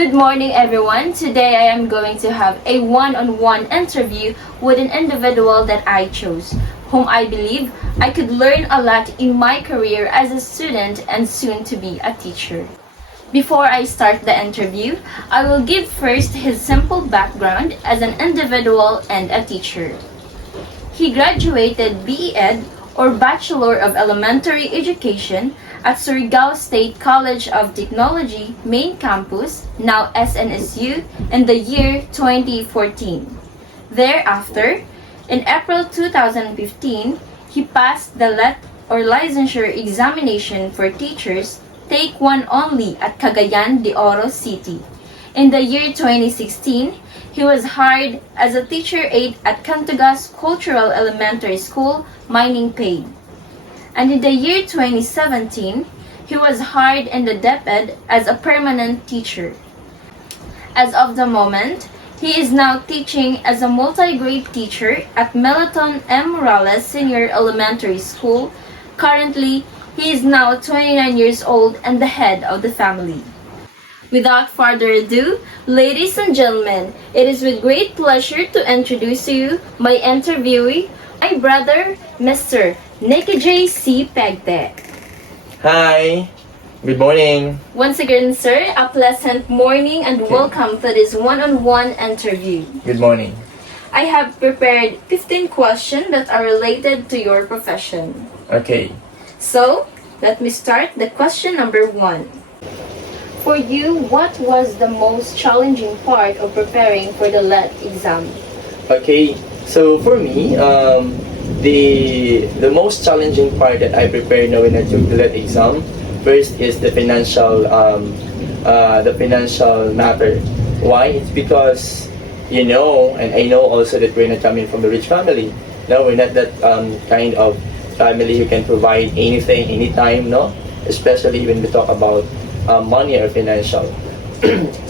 Good morning, everyone. Today I am going to have a one-on-one interview with an individual that I chose, whom I believe I could learn a lot in my career as a student and soon to be a teacher. Before I start the interview, I will give first his simple background as an individual and a teacher. He graduated BE Ed or Bachelor of Elementary Education at Surigao State College of Technology Main Campus, now SNSU, in the year 2014. Thereafter, in April 2015, he passed the LET or licensure examination for teachers, Take 1 only at Cagayan de Oro City. In the year 2016, he was hired as a teacher aide at Cantugas Cultural Elementary School, Mining Paid. And in the year 2017, he was hired in the DepEd as a permanent teacher. As of the moment, he is now teaching as a multi-grade teacher at Melaton M. Morales Senior Elementary School. Currently, he is now 29 years old and the head of the family. Without further ado, ladies and gentlemen, it is with great pleasure to introduce to you my interviewee, my brother, Mr. Nicky J. C. Pegte. Hi, good morning. Once again, sir, a pleasant morning and welcome to this one-on-one interview. Good morning. I have prepared 15 questions that are related to your profession. Okay. So, let me start the question number 1. For you, what was the most challenging part of preparing for the LET exam? Okay, so for me, the most challenging part that I prepared now when I took the LET exam, first is the financial matter. Why? It's because you know, and I know also that we're not coming from a rich family. No, we're not that kind of family who can provide anything, anytime. No, especially when we talk about money or financial.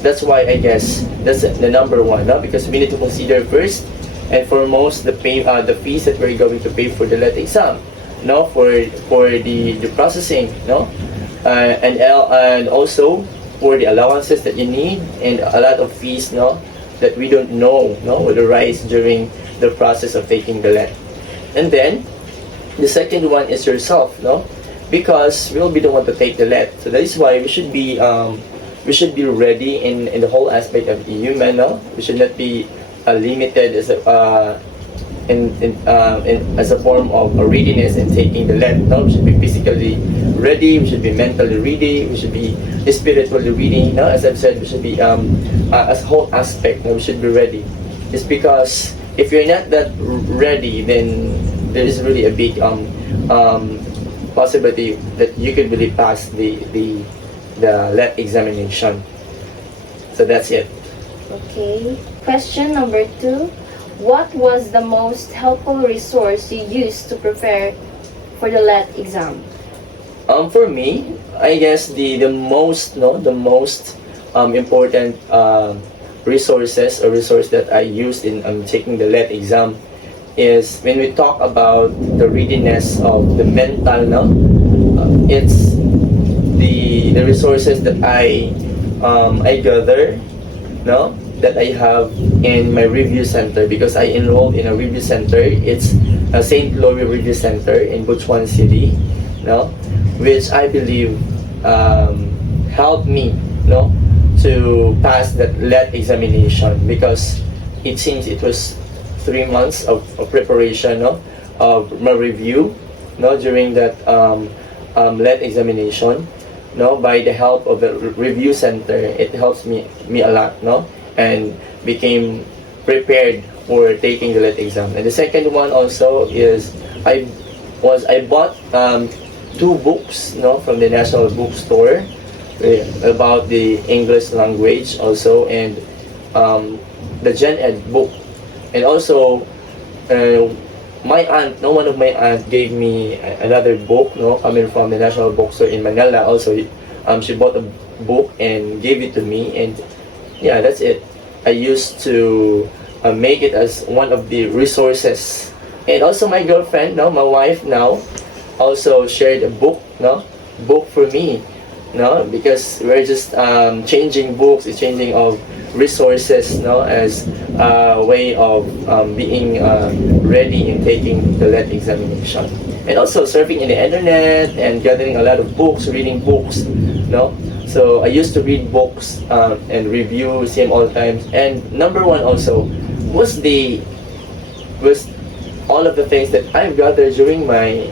That's why I guess that's the number one, no? Because we need to consider first and foremost the fees that we're going to pay for the LET exam, no, for the processing, no, and also for the allowances that you need and a lot of fees, no, that we don't know, no, will arise during the process of taking the LET. And then the second one is yourself, no, because we'll be the one to take the LET. So that is why we should be ready in the whole aspect of the human. No, we should not be limited as a form of readiness in taking the LET. No, we should be physically ready. We should be mentally ready. We should be spiritually ready. No, as I've said, we should be as a whole aspect. No, we should be ready. It's because if you're not that ready, then there is really a big possibility that you could really pass the LET examination. So that's it. Okay. Question number 2. What was the most helpful resource you used to prepare for the LET exam? For me, I guess the most important resource that I used in taking the LET exam is when we talk about the readiness of the mental, no, it's the resources that I gather, no, that I have in my review center, because I enrolled in a review center. It's a St. Glory Review Center in Butuan City, no, which I believe helped me, no, to pass that LET examination, because it seems it was 3 months of preparation, no, of my review, no, during that LET examination, no. By the help of the review center, it helps me a lot, no, and became prepared for taking the LET exam. And the second one also is I bought 2 books, no, from the National Bookstore about the English language also, and the Gen Ed book. And also, my aunt, no, one of my aunt gave me another book, no, coming from the National Bookstore in Manila. Also, she bought a book and gave it to me, and yeah, that's it. I used to make it as one of the resources. And also, my girlfriend, no, my wife now, also shared a book, no, book for me no, because we're just changing books, changing of resources, no, as a way of being ready in taking the LET examination, and also surfing in the internet and gathering a lot of books, reading books, no. So I used to read books and review them all the time. And number one also was all of the things that I've gathered during my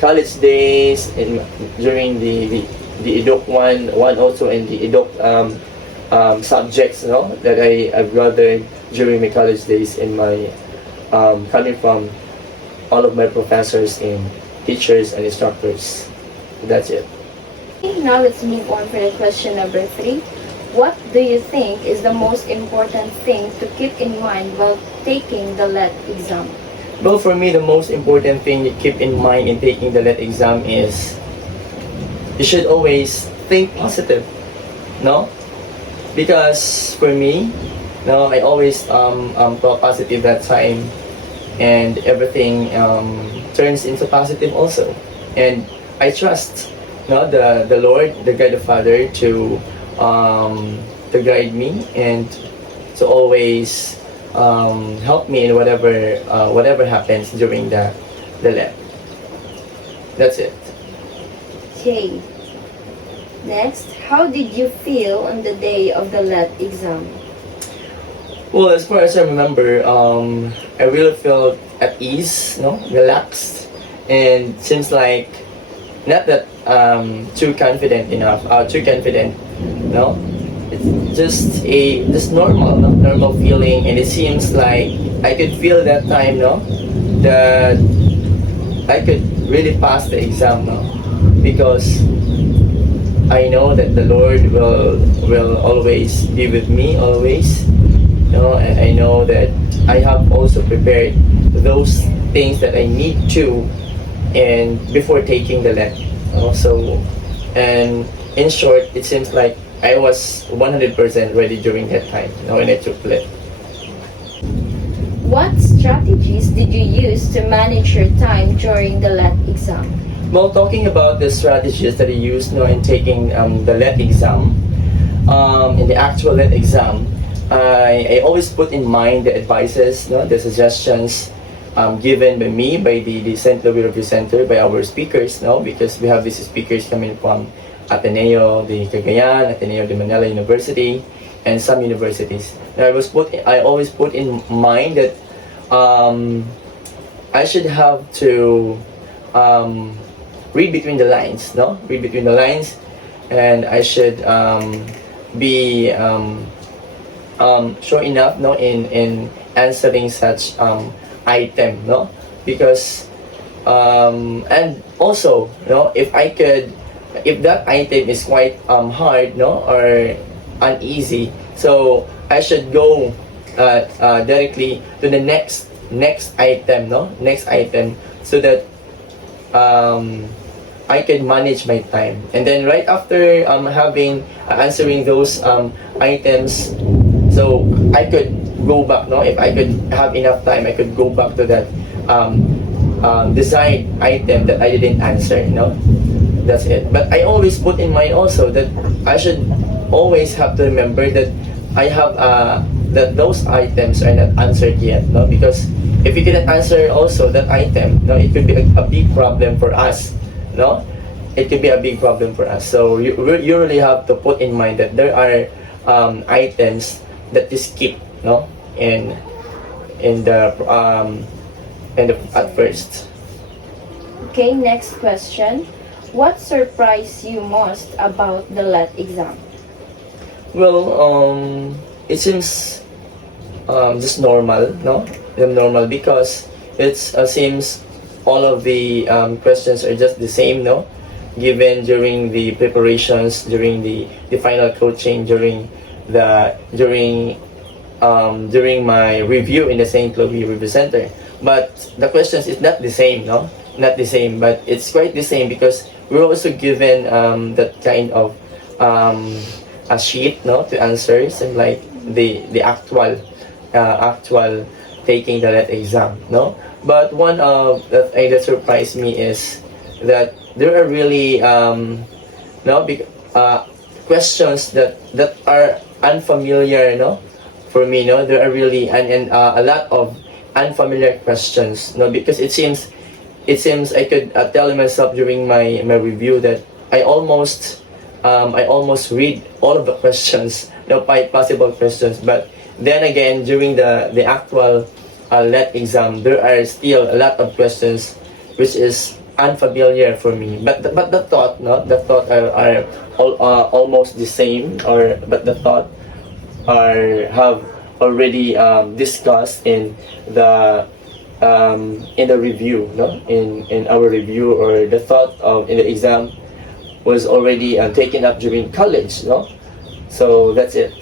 college days and during the EDUC 102 and the EDUC subjects, no, that I've gathered during my college days in my coming from all of my professors and teachers and instructors. That's it. Okay, now let's move on for the question number 3. What do you think is the most important thing to keep in mind while taking the LET exam? Well, for me, the most important thing to keep in mind in taking the LET exam is you should always think positive, no? Because for me, no, I always thought positive that time, and everything turns into positive also. And I trust, no, the Lord, the God the Father, to guide me and to always help me in whatever happens during the LET. That's it. Okay. Next, how did you feel on the day of the LET exam? Well, as far as I remember, I really felt at ease, no, relaxed, and seems like not that too confident enough, too confident, no. It's just normal, no? Normal feeling, and it seems like I could feel that time, no, that I could really pass the exam, no, because I know that the Lord will always be with me, always, no, and I know that I have also prepared those things that I need to, and before taking the LET, also, and in short, it seems like I was 100% ready during that time, when I took LET. What strategies did you use to manage your time during the LET exam? Well, talking about the strategies that I used, in taking the LET exam, in the actual LET exam, I always put in mind the advices, the suggestions given by me, by the St. Louis Review Center, by our speakers, because we have these speakers coming from Ateneo de Cagayan, Ateneo de Manila University, and some universities. Now, I always put in mind that I should have to read between the lines, read between the lines, and I should be sure enough, in answering such item, because and also, if that item is quite hard, or uneasy, so I should go directly to the next item, next item, so that I can manage my time. And then right after having answering those items, so I could go back, if I could have enough time, I could go back to that desired item that I didn't answer, That's it. But I always put in mind also that I should always have to remember that I have that those items are not answered yet, because if you cannot answer also that item, it could be a big problem for us, it could be a big problem for us. So you really have to put in mind that there are items that you skip, in the at first. Okay, next question. What surprised you most about the LET exam? Well, it seems just normal, normal, because it seems all of the questions are just the same, given during the preparations, during the final coaching, during my review in the St. Louis Review Center. But the questions is not the same, not the same, but it's quite the same, because we're also given that kind of a sheet, to answers, and like the actual taking the LET exam, But one of the things that surprised me is that there are really questions that are unfamiliar, no, for me, no. There are really a lot of unfamiliar questions, no, because it seems I could tell myself during my review that I almost read all of the questions, the possible questions. But then again, during the actual let exam, there are still a lot of questions which is unfamiliar for me. But the thought, no, the thought are almost the same, or but the thought are have already discussed in the review, no, in our review, or the thought of in the exam was already taken up during college, no. So that's it.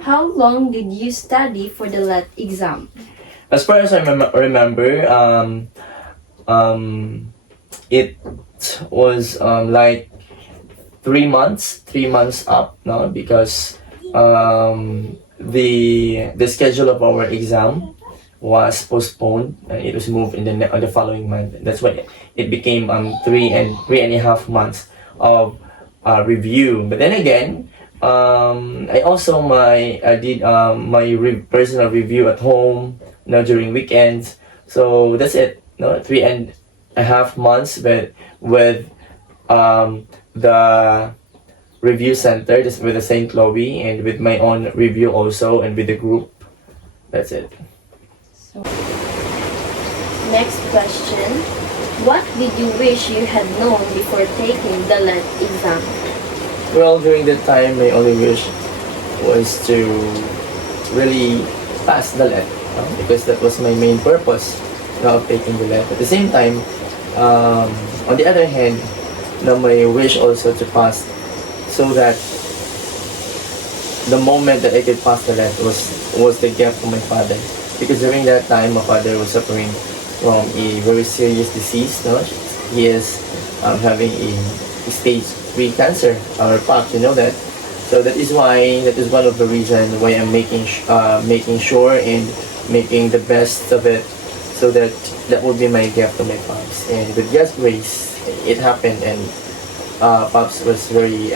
How long did you study for the LET exam? As far as I remember, it was like 3 months, 3 months up, no, because the schedule of our exam was postponed. It was moved on the following month. That's why it became 3.5 months of review. But then again, I did my personal review at home, during weekends. So that's it. No, 3.5 months with the review center, just with the St. Chloe, and with my own review also, and with the group. That's it. So, next question. What did you wish you had known before taking the LET exam? Well, during that time, my only wish was to really pass the LET, because that was my main purpose, of taking the LET. At the same time, on the other hand, my wish also to pass, so that the moment that I could pass the LET was the gift from my father. Because during that time, my father was suffering from a very serious disease. No? He is having a stage 3 cancer, or POC, you know that. So that is one of the reasons why I'm making sure and making the best of it, so that would be my gift to my pops. And with God's grace, it happened, and pops was very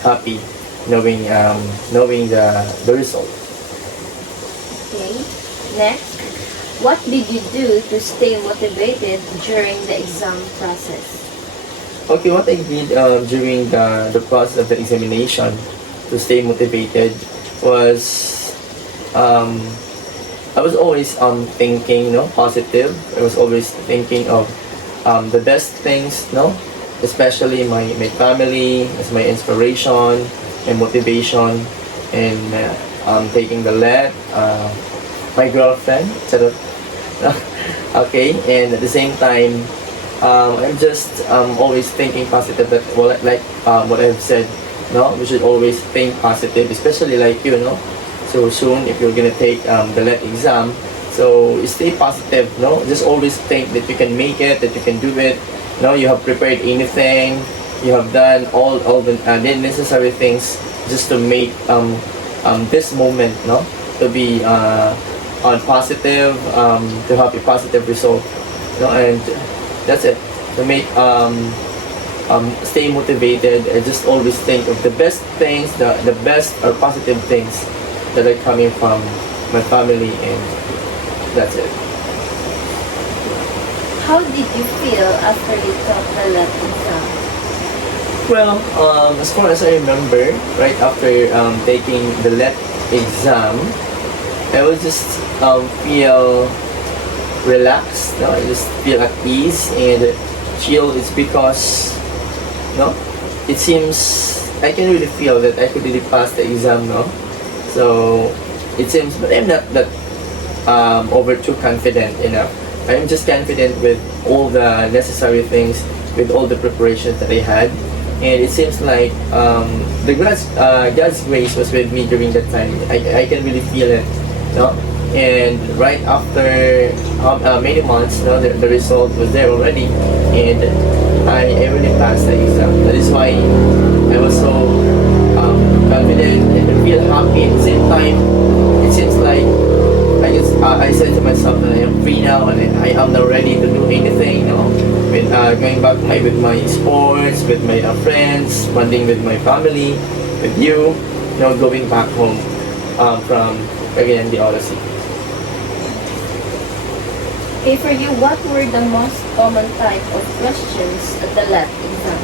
happy knowing the result. Okay. Next, what did you do to stay motivated during the exam process? Okay, what I did during the process of the examination to stay motivated was, I was always thinking, positive. I was always thinking of the best things, especially my family as my inspiration and motivation, and taking the LET, my girlfriend, etc. Okay, and at the same time, I'm just always thinking positive. That, well, like what I've said, we should always think positive, especially like you, So soon, if you're gonna take the LET exam, so stay positive, Just always think that you can make it, that you can do it. You have prepared anything, you have done all the necessary things just to make this moment, to be on positive, to have a positive result, and that's it. To make stay motivated, and just always think of the best things, the best or positive things that are coming from my family, and that's it. How did you feel after you took the LET exam? Well, as far as I remember, right after taking the LET exam, I would just feel relaxed. I just feel at ease and chill. It's because, it seems I can really feel that I could really pass the exam, So it seems, but I'm not that over too confident enough. I'm just confident with all the necessary things, with all the preparations that I had, and it seems like God's grace was with me during that time. I can really feel it, And right after many months, the result was there already, and I really passed the exam. That is why I was so confident and I feel happy. At the same time, it seems like I just I said to myself that I am free now and I am now ready to do anything, with going back with my sports, with my friends, bonding with my family, with you, going back home from again the Odyssey. Okay, for you, what were the most common type of questions at the LET exam?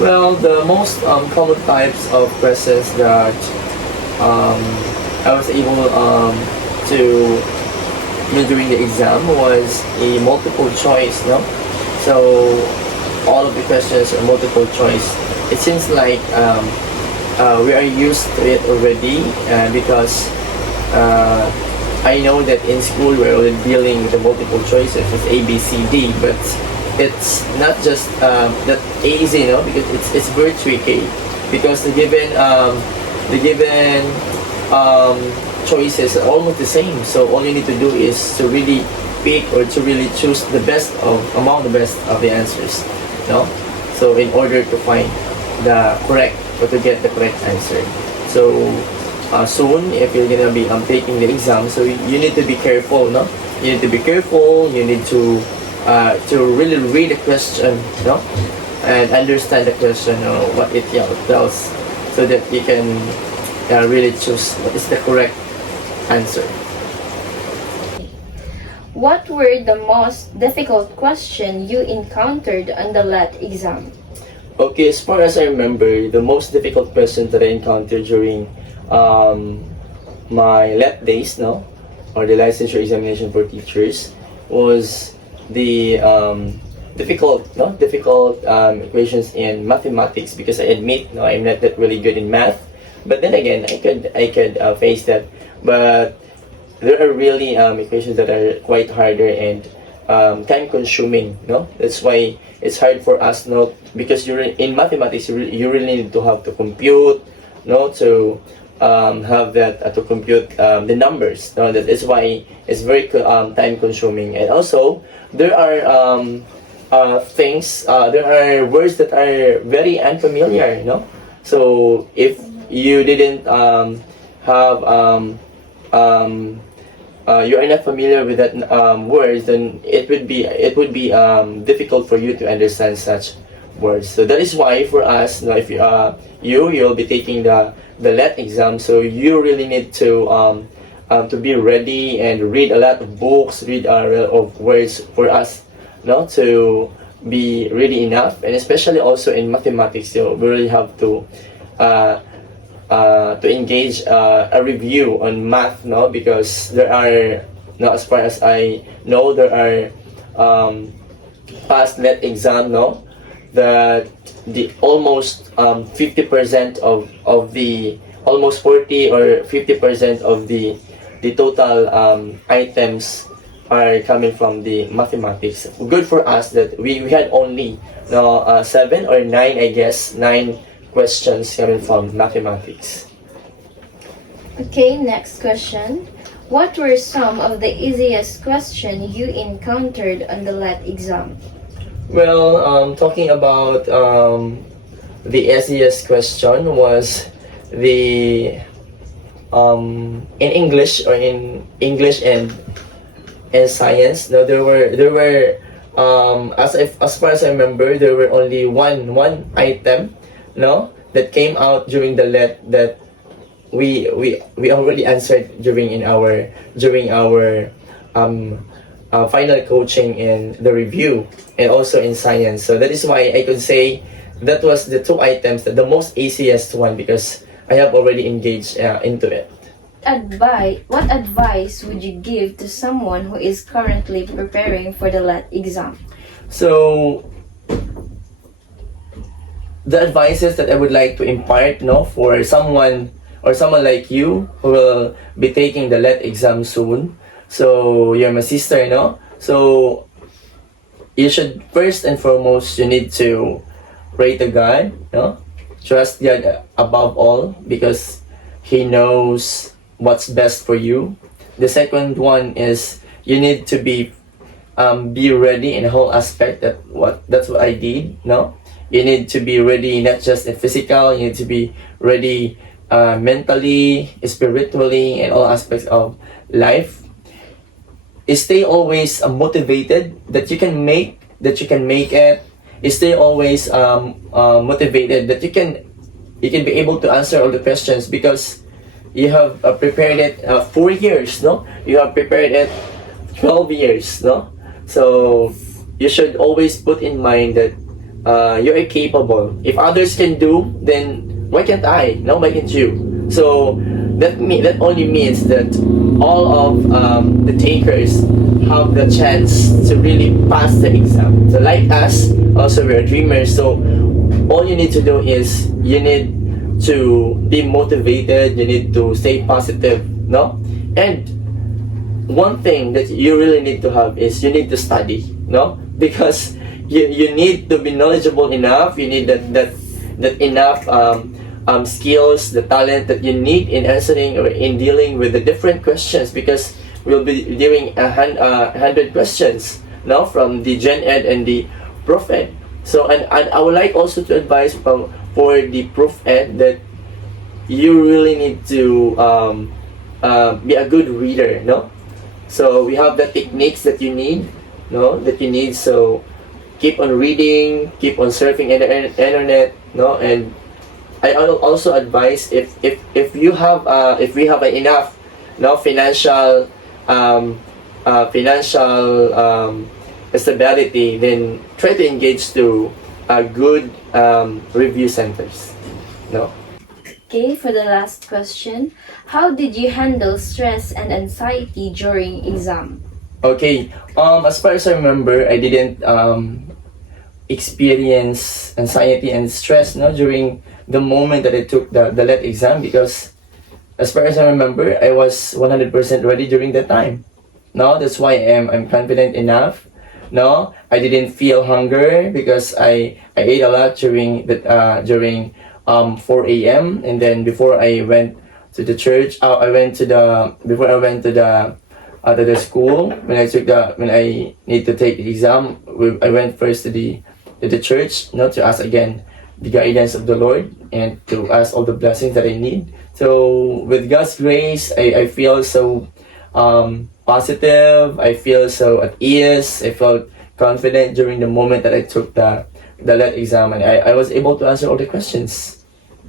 Well, the most common types of questions that I was able to during the exam was a multiple choice, no? So all of the questions are multiple choice. It seems like we are used to it already because I know that in school we're already dealing with the multiple choices, it's A, B, C, D, but it's not just that easy, because it's very tricky because the given choices are almost the same. So all you need to do is to really pick or to really choose the best among the best of the answers, no? So in order to find the correct or to get the correct answer. So soon, if you're gonna be taking the exam, so you need to be careful, no? You need to be careful. You need to really read the question, no, and understand the question, what it tells, so that you can really choose what is the correct answer. What were the most difficult question you encountered on the LET exam? Okay, as far as I remember, the most difficult question that I encountered during my LET days, no, or the licensure examination for teachers, was the difficult equations in mathematics, because I admit, no, I'm not that really good in math, but then again, I could face that. But there are really equations that are quite harder and time consuming, no? That's why it's hard for us, no, because you're in mathematics, you really need to have to compute, no, to have that to compute the numbers, no? That is why it's very time consuming. And also there are there are words that are very unfamiliar, no? So if you didn't have you are not familiar with that words, then it would be difficult for you to understand such words. So that is why for us, if you'll be taking the LET exam, so you really need to be ready and read a lot of books, read a lot of words for us, no, to be ready enough. And especially also in mathematics, so we really have to engage a review on math, no, because there are, no, as far as I know, there are past LET exam, no, that the almost 50% of the almost 40 or 50% of the total items are coming from the mathematics. Good for us that we had only 7 or 9, I guess, 9 questions coming from mathematics. Okay, next question. What were some of the easiest questions you encountered on the LET exam? Well, talking about the easiest question was the in English, or in English and science. No, there were as far as I remember, there were only one item, no, that came out during the LET that we already answered during our final coaching in the review and also in science. So that is why I could say that was the 2 items that the most easiest one, because I have already engaged into it. What advice would you give to someone who is currently preparing for the LET exam? So the advices that I would like to impart, no, for someone like you who will be taking the LET exam soon. So you're my sister, no? So you should, first and foremost, you need to pray to God, no? Trust God above all, because He knows what's best for you. The second one is you need to be ready in the whole aspect. That's what I did, no? You need to be ready not just in physical, you need to be ready mentally, spiritually, and all aspects of life, stay always motivated that you can make it. Stay always motivated that you can be able to answer all the questions, because you have prepared it 4 years, no? You have prepared it 12 years, no? So you should always put in mind that you are capable. If others can do, then why can't I? No, why can't you? So that only means that all of the takers have the chance to really pass the exam. So like us, also we are dreamers. So all you need to do is you need to be motivated. You need to stay positive, no? And one thing that you really need to have is you need to study, no? Because you need to be knowledgeable enough. You need that enough skills, the talent that you need in answering or in dealing with the different questions, because we'll be doing 100 questions now from the Gen Ed and the Prof Ed. So and I would like also to advise for the Prof Ed that you really need to be a good reader, no? So we have the techniques that you need, no? That you need. So keep on reading, keep on surfing in the internet, no? And I also advise if you have if we have enough, no, financial stability, then try to engage to good review centers, no? Okay, for the last question, how did you handle stress and anxiety during exam? Okay, as far as I remember, I didn't experience anxiety and stress, no, during the moment that I took the LET exam, because as far as I remember, I was 100% ready during that time. No, that's why I'm confident enough. No, I didn't feel hunger because I ate a lot during 4 a.m. and then before I went to the church, before I went to the school, when I need to take the exam, I went first to the church, not to ask again the guidance of the Lord and to ask all the blessings that I need. So with God's grace, I feel so positive. I feel so at ease. I felt confident during the moment that I took the LET exam, and I was able to answer all the questions.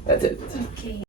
That's it. Okay.